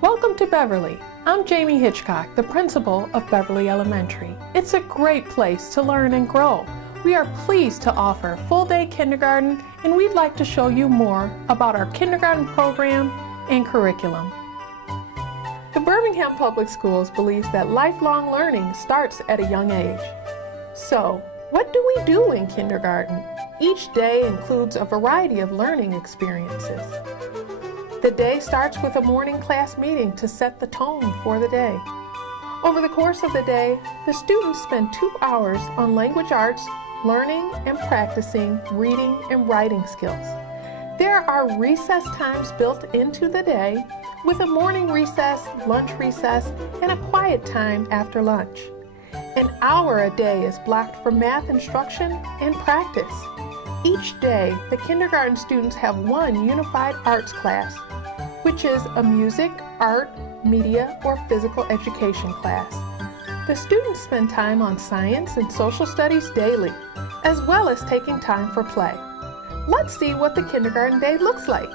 Welcome to Beverly. I'm Jamie Hitchcock, the principal of Beverly Elementary. It's a great place to learn and grow. We are pleased to offer full-day kindergarten, and we'd like to show you more about our kindergarten program and curriculum. The Birmingham Public Schools believes that lifelong learning starts at a young age. So, what do we do in kindergarten? Each day includes a variety of learning experiences. The day starts with a morning class meeting to set the tone for the day. Over the course of the day, the students spend 2 hours on language arts, learning and practicing reading and writing skills. There are recess times built into the day, with a morning recess, lunch recess, and a quiet time after lunch. An hour a day is blocked for math instruction and practice. Each day, the kindergarten students have one unified arts class, which is a music, art, media, or physical education class. The students spend time on science and social studies daily, as well as taking time for play. Let's see what the kindergarten day looks like.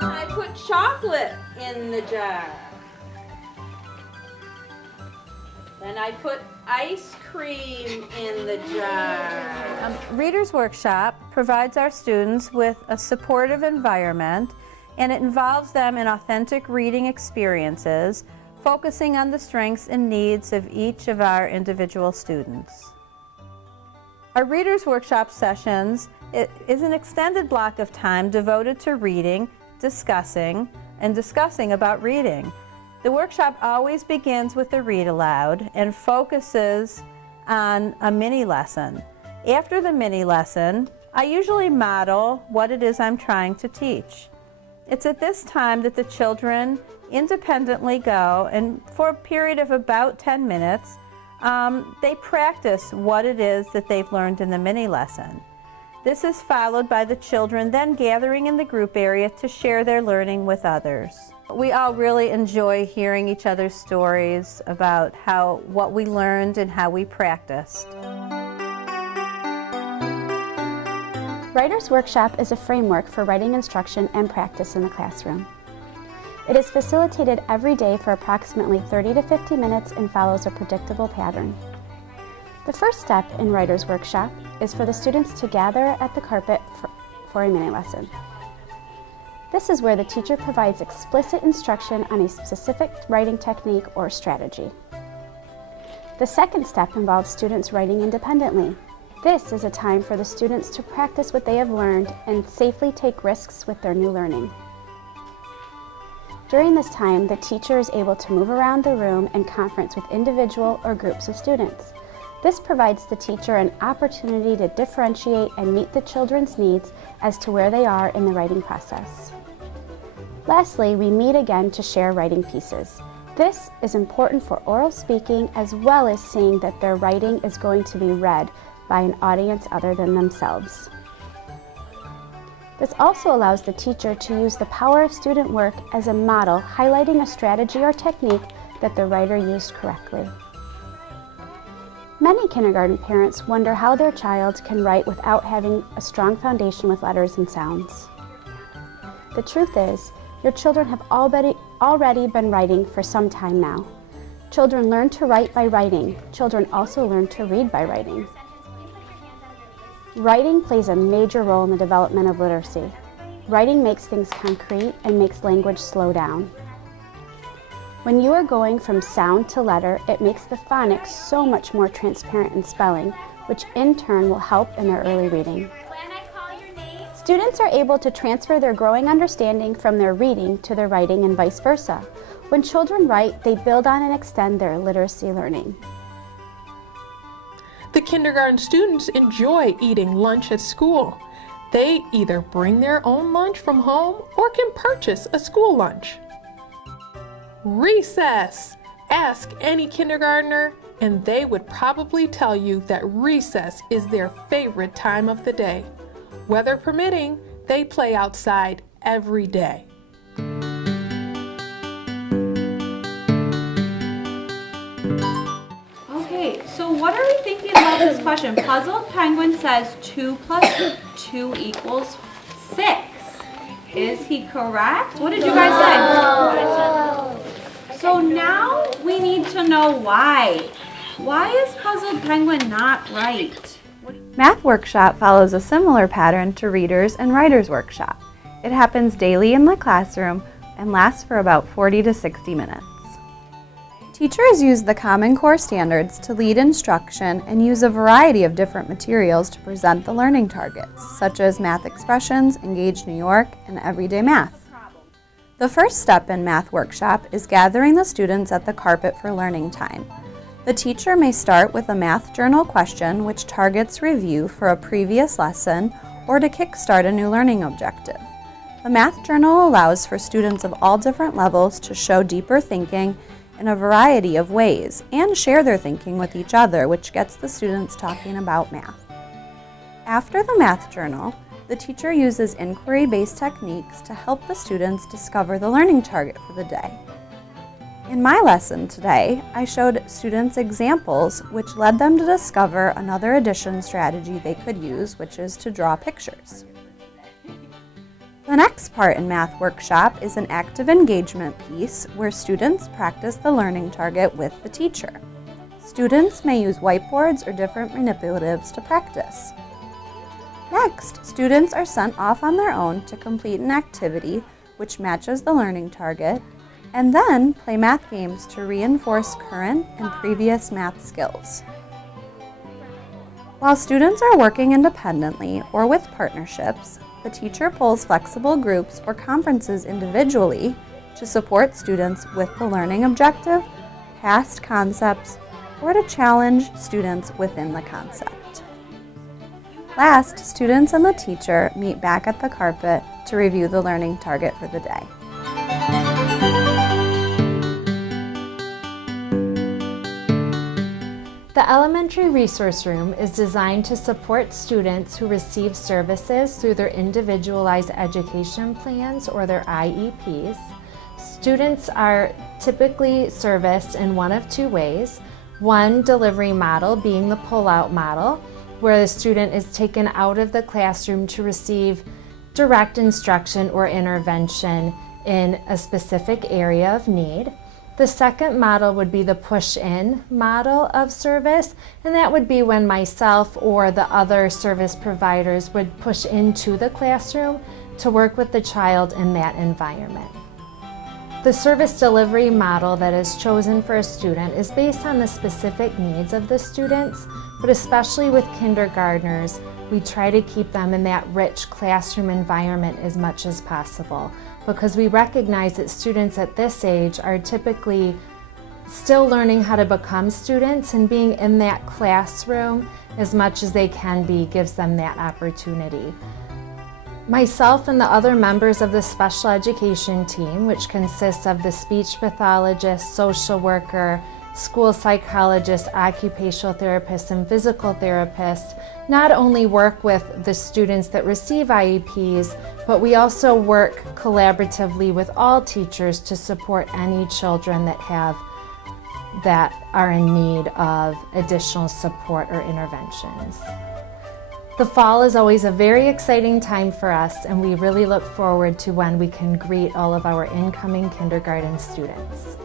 I put chocolate in the jar. Then I put ice cream in the jar. Reader's Workshop provides our students with a supportive environment, and it involves them in authentic reading experiences, focusing on the strengths and needs of each of our individual students. Our Reader's Workshop sessions is an extended block of time devoted to reading, discussing about reading. The workshop always begins with a read aloud and focuses on a mini lesson. After the mini lesson, I usually model what it is I'm trying to teach. It's at this time that the children independently go, and for a period of about 10 minutes, they practice what it is that they've learned in the mini lesson. This is followed by the children then gathering in the group area to share their learning with others. We all really enjoy hearing each other's stories about what we learned and how we practiced. Writer's Workshop is a framework for writing instruction and practice in the classroom. It is facilitated every day for approximately 30 to 50 minutes and follows a predictable pattern. The first step in Writer's Workshop is for the students to gather at the carpet for a mini lesson. This is where the teacher provides explicit instruction on a specific writing technique or strategy. The second step involves students writing independently. This is a time for the students to practice what they have learned and safely take risks with their new learning. During this time, the teacher is able to move around the room and conference with individual or groups of students. This provides the teacher an opportunity to differentiate and meet the children's needs as to where they are in the writing process. Lastly, we meet again to share writing pieces. This is important for oral speaking as well as seeing that their writing is going to be read by an audience other than themselves. This also allows the teacher to use the power of student work as a model, highlighting a strategy or technique that the writer used correctly. Many kindergarten parents wonder how their child can write without having a strong foundation with letters and sounds. The truth is, your children have already been writing for some time now. Children learn to write by writing. Children also learn to read by writing. Writing plays a major role in the development of literacy. Writing makes things concrete and makes language slow down. When you are going from sound to letter, it makes the phonics so much more transparent in spelling, which in turn will help in their early reading. Students are able to transfer their growing understanding from their reading to their writing and vice versa. When children write, they build on and extend their literacy learning. The kindergarten students enjoy eating lunch at school. They either bring their own lunch from home or can purchase a school lunch. Recess! Ask any kindergartner and they would probably tell you that recess is their favorite time of the day. Weather permitting, they play outside every day. Okay, so what are we thinking about about this question. Puzzled Penguin says 2 plus 2 equals 6. Is he correct? What did you guys say? So now we need to know why. Why is Puzzled Penguin not right? Math Workshop follows a similar pattern to Readers and Writers Workshop. It happens daily in the classroom and lasts for about 40 to 60 minutes. Teachers use the Common Core standards to lead instruction and use a variety of different materials to present the learning targets, such as Math Expressions, Engage New York, and Everyday Math. The first step in Math Workshop is gathering the students at the carpet for learning time. The teacher may start with a math journal question which targets review for a previous lesson or to kickstart a new learning objective. The math journal allows for students of all different levels to show deeper thinking in a variety of ways and share their thinking with each other, which gets the students talking about math. After the math journal, the teacher uses inquiry-based techniques to help the students discover the learning target for the day. In my lesson today, I showed students examples which led them to discover another addition strategy they could use, which is to draw pictures. The next part in Math Workshop is an active engagement piece where students practice the learning target with the teacher. Students may use whiteboards or different manipulatives to practice. Next, students are sent off on their own to complete an activity which matches the learning target, and then play math games to reinforce current and previous math skills. While students are working independently or with partnerships, the teacher pulls flexible groups or conferences individually to support students with the learning objective, past concepts, or to challenge students within the concept. Last, students and the teacher meet back at the carpet to review the learning target for the day. The Elementary Resource Room is designed to support students who receive services through their Individualized Education Plans or their IEPs. Students are typically serviced in one of two ways. One delivery model being the pull-out model, where the student is taken out of the classroom to receive direct instruction or intervention in a specific area of need. The second model would be the push-in model of service, and that would be when myself or the other service providers would push into the classroom to work with the child in that environment. The service delivery model that is chosen for a student is based on the specific needs of the students, but especially with kindergartners, we try to keep them in that rich classroom environment as much as possible, because we recognize that students at this age are typically still learning how to become students, and being in that classroom as much as they can be gives them that opportunity. Myself and the other members of the special education team, which consists of the speech pathologist, social worker, school psychologist, occupational therapist, and physical therapist, not only work with the students that receive IEPs, but we also work collaboratively with all teachers to support any children that are in need of additional support or interventions. The fall is always a very exciting time for us, and we really look forward to when we can greet all of our incoming kindergarten students.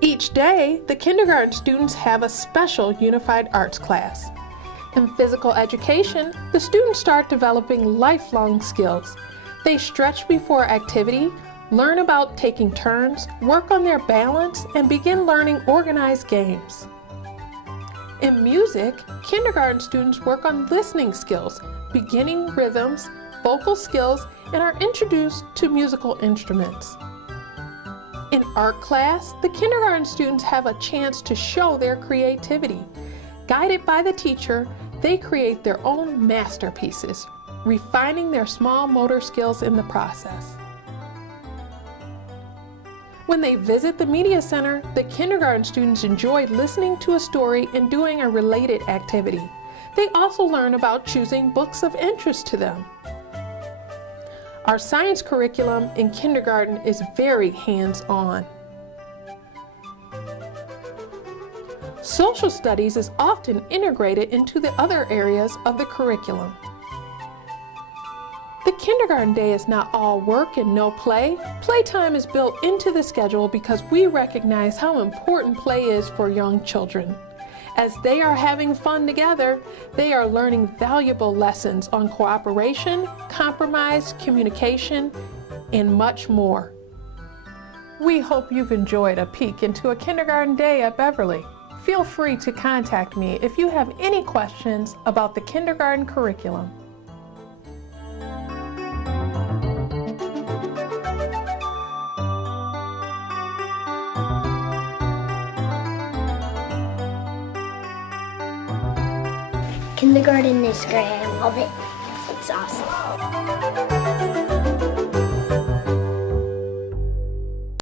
Each day, the kindergarten students have a special unified arts class. In physical education, the students start developing lifelong skills. They stretch before activity, learn about taking turns, work on their balance, and begin learning organized games. In music, kindergarten students work on listening skills, beginning rhythms, vocal skills, and are introduced to musical instruments. In art class, the kindergarten students have a chance to show their creativity. Guided by the teacher, they create their own masterpieces, refining their small motor skills in the process. When they visit the media center, the kindergarten students enjoy listening to a story and doing a related activity. They also learn about choosing books of interest to them. Our science curriculum in kindergarten is very hands-on. Social studies is often integrated into the other areas of the curriculum. The kindergarten day is not all work and no play. Playtime is built into the schedule because we recognize how important play is for young children. As they are having fun together, they are learning valuable lessons on cooperation, compromise, communication, and much more. We hope you've enjoyed a peek into a kindergarten day at Beverly. Feel free to contact me if you have any questions about the kindergarten curriculum. Kindergarten is great. I love it. It's awesome.